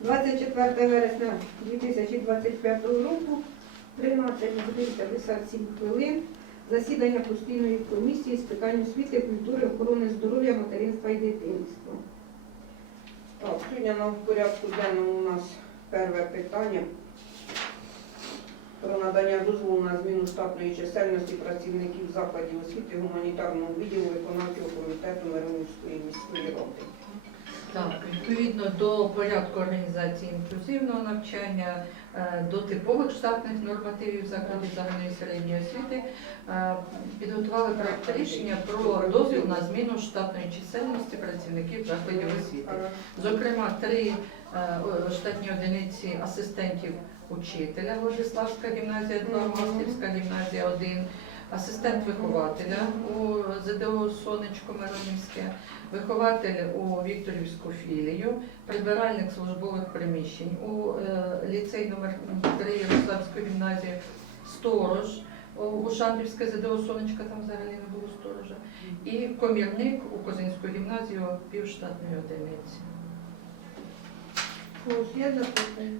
24 вересня 2025 року, 13 годин 57 хвилин, засідання постійної комісії з питань освіти, культури, охорони здоров'я, материнства і дитинства. Так, сьогодні на порядку денному у нас перше питання про надання дозволу на зміну штатної чисельності працівників закладів освіти гуманітарного відділу виконавчого комітету Миронівської міської ради. Відповідно до порядку організації інклюзивного навчання, е, до типових штатних нормативів закладів загальної середньої освіти е, підготували проект рішення про дозвіл на зміну штатної чисельності працівників закладів освіти. Зокрема, три е, штатні одиниці асистентів учителя Владиславська гімназія 2, Мгм. Мостівська гімназія 1, асистент вихователя у ЗДО Сонечко Миронівське, вихователь у Вікторівську філію, прибиральник службових приміщень у е, ліцей номер 3 Ярославської гімназії, сторож у- у Шандрівське ЗДО Сонечка, там взагалі не було сторожа, і комірник у Козинську гімназію півштатної одиниці. Є запитання?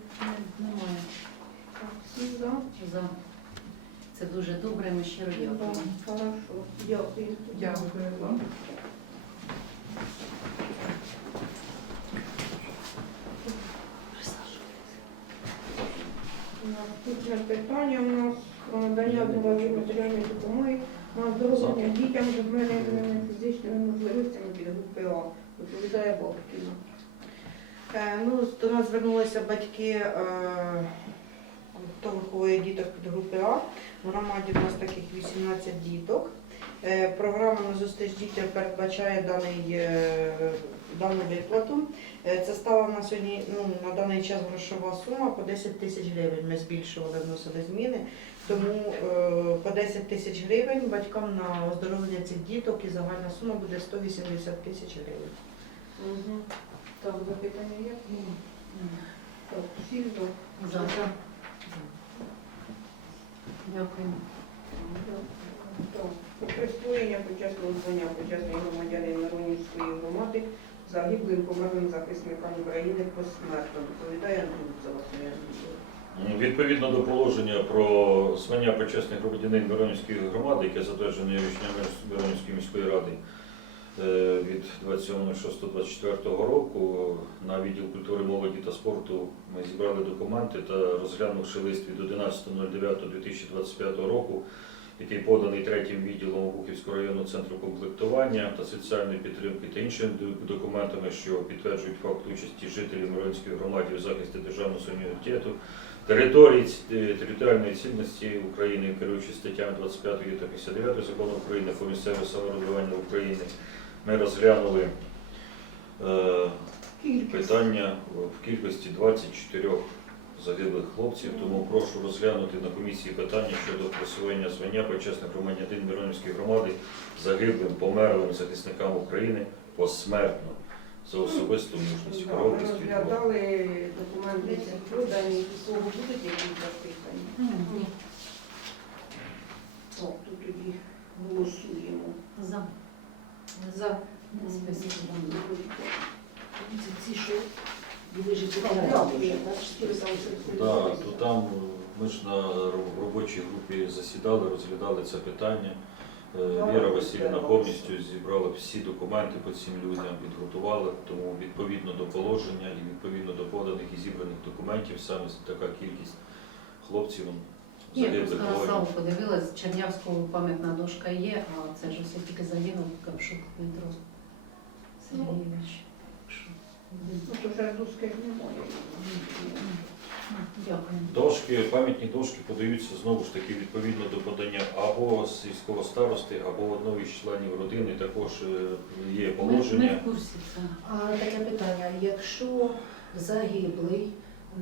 Немає. Так, всі за? За. Це дуже добре, ми щиро дякуємо. Хорошо, дякую. Дякую вам. Наступне питання у нас про надання дозволів матеріальної допомоги на оздоровлення дітям з обмеженими фізичними можливостями від групи А. Доповідає Бабкіна. Е, Ну, до нас звернулися батьки, е, діток під групи А. В громаді в нас таких 18 діток. Е, Програма на зустріч дітям передбачає даний, е, дану виплату. Е, Це стала на сьогодні ну, на даний час грошова сума по 10 тисяч гривень. Ми збільшували, вносили зміни. Тому по 10 тисяч гривень батькам на оздоровлення цих діток і загальна сума буде 180 тисяч гривень. Угу. Так, запитання є? Так, всі за. Так, про присвоєння почесного звання почесний громадянин Миронівської громади загиблим померлим захисникам України посмертно. Доповідає Андрій Золотоя. Відповідно до положення про звання почесних громадянин Миронівської громади, яке затверджене рішенням Миронівської міської ради від 27.06.24 року на відділ культури, молоді та спорту ми зібрали документи та розглянувши лист від 11.09.2025 року, який поданий третім відділом Обухівського районного центру комплектування та соціальної підтримки та іншими документами, що підтверджують факт участі жителів Миронської громади у захисті державного суверенітету, території територіальної цінності України, керуючи статтями 25 та 59 закону України про місцеве самоврядування України, ми розглянули е, питання в кількості 24 загиблих хлопців, тому прошу розглянути на комісії питання щодо присвоєння звання почесних громадянин Миронівської громади загиблим, померлим захисникам України посмертно за особисту мужність, Ми розглядали документи продані, у будуть якісь запитання. Ні. Так, то тоді голосуємо. За. За. Спасибо. Ці, що Да, то там ми ж на робочій групі засідали, розглядали це питання. Е, Віра Васильівна повністю зібрала всі документи по цим людям, підготувала, тому відповідно до положення і відповідно до поданих і зібраних документів, саме така кількість хлопців загиблих воїнів. подивилась, Чернявського пам'ятна дошка є, а це ж все тільки загинув Капшук Дмитро Сергійович. Що? То вже доски немає. Дякую. Дошки, пам'ятні дошки подаються знову ж таки відповідно до подання або сільського старости, або одного із членів родини. Також е, є Ми, ми положення. в курсі це. А таке питання, якщо загиблий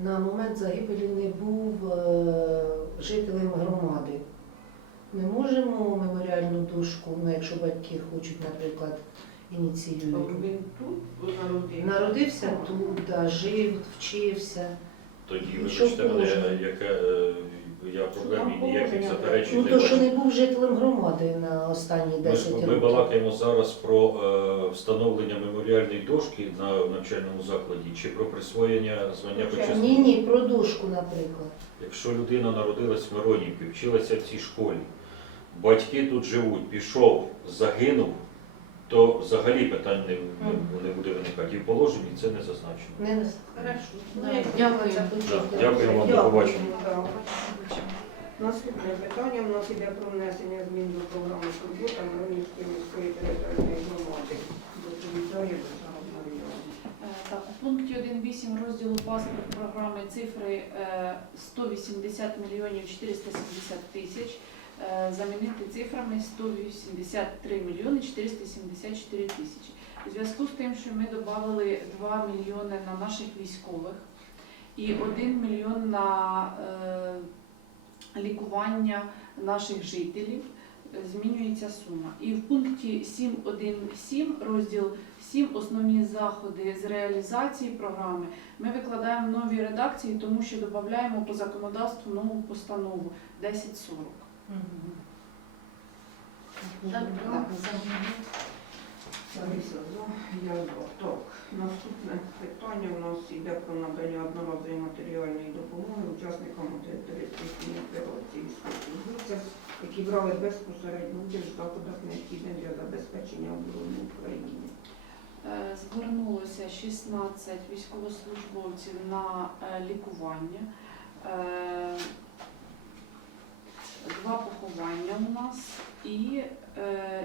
на момент загибелі не був е, жителем громади, ми можемо меморіальну дошку, ну якщо батьки хочуть, наприклад, ініціюють. Він тут народився. Тут, да, жив, вчився. Тоді Що вибачте мене, положено? яке е, я Там ніяких заперечень Ну не то, що бачу. не був жителем громади на останні Ми, 10 ж- років. ми балакаємо зараз про е, встановлення меморіальної дошки на навчальному закладі чи про присвоєння звання почесного. Ні, ні, про дошку, наприклад. Якщо людина народилась в Миронівці, вчилася в цій школі, батьки тут живуть, пішов, загинув, то взагалі питань не, не, не буде виникати. І в положенні це не зазначено. Не на Хорошо. Ну, як Дякую. Дякую вам, до побачення. Наступне питання у нас іде про внесення змін до програми турбота Миронівської міської територіальної громади. Доповідає Богдана Мар'яна. Е, Так, у пункті 1.8 розділу паспорт програми цифри е, 180 мільйонів 470 тисяч замінити цифрами 183 мільйони 474 тисячі. У зв'язку з тим, що ми додали 2 мільйони на наших військових і 1 мільйон на е, лікування наших жителів, е, змінюється сума. І в пункті 7.1.7 розділ 7 основні заходи з реалізації програми ми викладаємо в новій редакції, тому що додаємо по законодавству нову постанову 1040. Так, так. Лариса, за. Я за. Так, наступне питання у нас йде про надання одноразової матеріальної допомоги учасникам антитерористичної операції військовослужбовцям, які брали безпосередню участь в заходах необхідних для забезпечення оборони України. Е, Звернулося 16 військовослужбовців на е, лікування. Е, Два поховання у нас і е,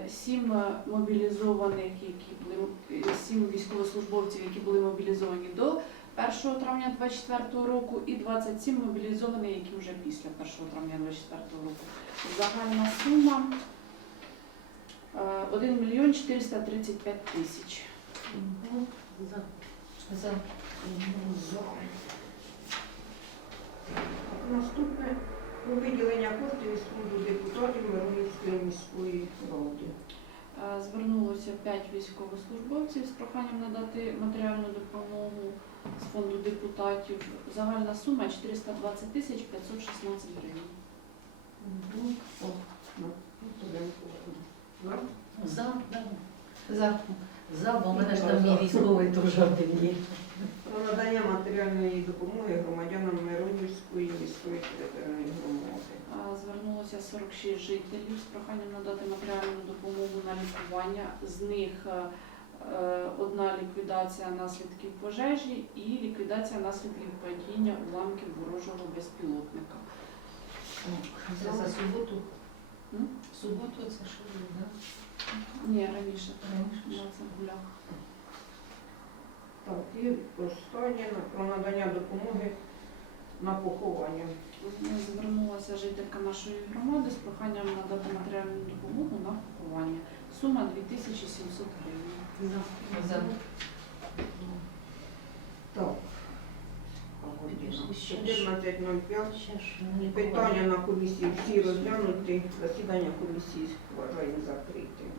сім мобілізованих, які були е, сім військовослужбовців, які були мобілізовані до 1 травня 2024 року, і 27 мобілізованих, які вже після 1 травня 2024 року. Загальна сума е, 1 мільйон 435 тисяч. Наступне виділення коштів фонду депутатів Миронівської міської ради. Е, Звернулося 5 військовослужбовців з проханням надати матеріальну допомогу з фонду депутатів. Загальна сума 420 тисяч 516 гривень. За. За, да. За. За, бо в мене ж там є військовий теж один є. Про надання матеріальної допомоги громадянам Миронівської міської територіальної громади. Звернулося 46 жителів з проханням надати матеріальну допомогу на лікування. З них е, е, одна ліквідація наслідків пожежі і ліквідація наслідків падіння уламків ворожого безпілотника. Це за суботу. М? В суботу це що було, да? Ні, раніше. Раніше. Да, це гуляв. Так, і останнє про надання допомоги на поховання. Звернулася жителька нашої громади з проханням надати матеріальну допомогу на поховання. Сума 2700 гривень. За. Так. 14.05. Питання на комісії всі розглянуті. Засідання комісії вважаємо закритим.